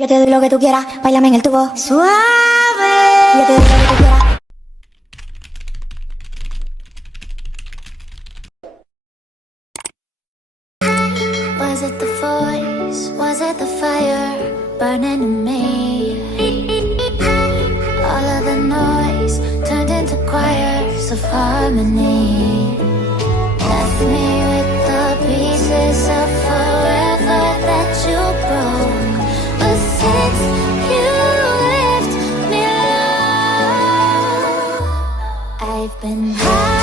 Yo te doy lo que tú quieras, bailame en el tubo suave. Yo te doy lo que tú quieras. Was it the voice? Was it the fire burning in me? All of the noise turned into choirs of harmony. Left me with the pieces of forever that you broke. But since you left me alone, I've been high.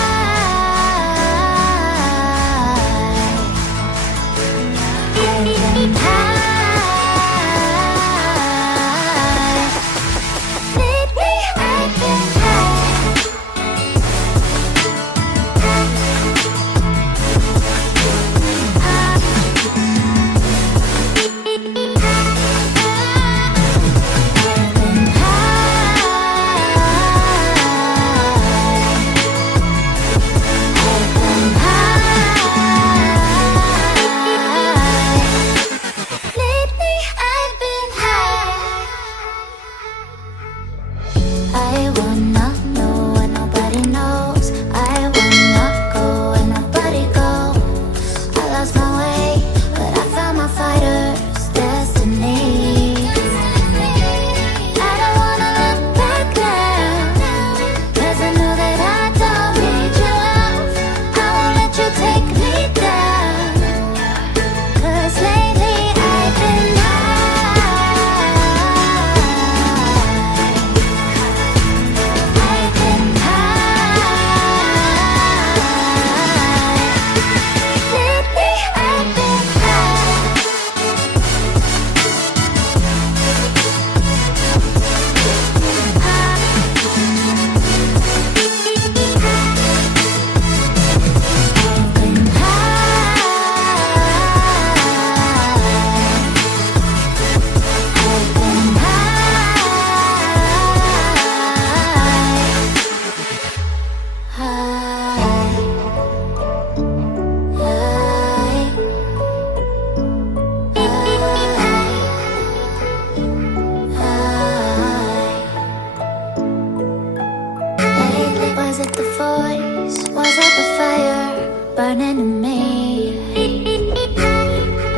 Was it the voice? Was it the fire burning in me?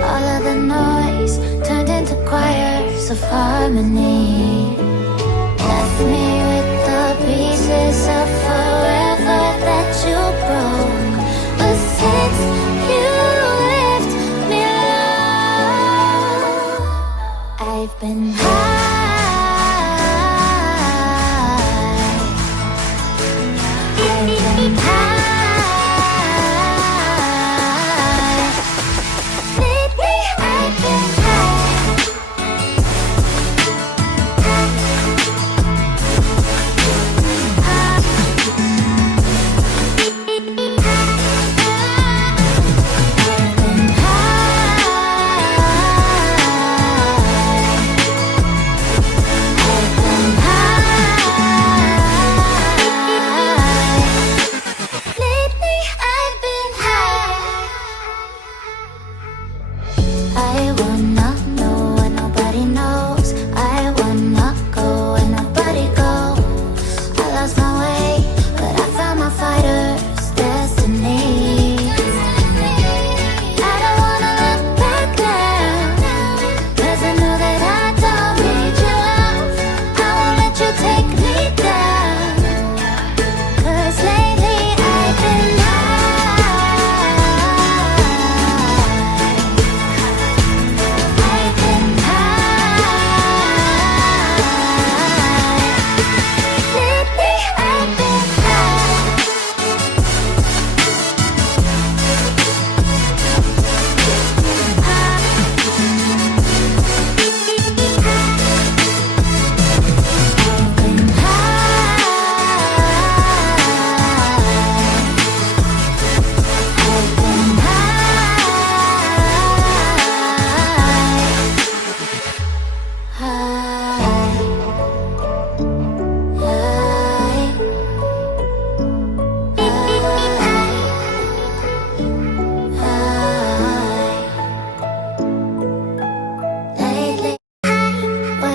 All of the noise turned into choirs of harmony. Left me with the pieces of forever that you broke. But since you left me alone, I've been high.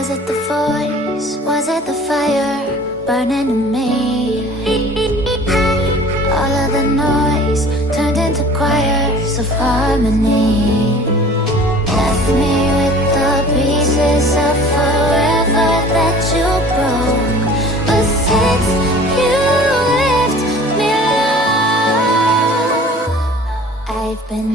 Was it the voice? Was it the fire burning in me? All of the noise turned into choirs of harmony. Left me with the pieces of forever that you broke. But since you left me alone, I've been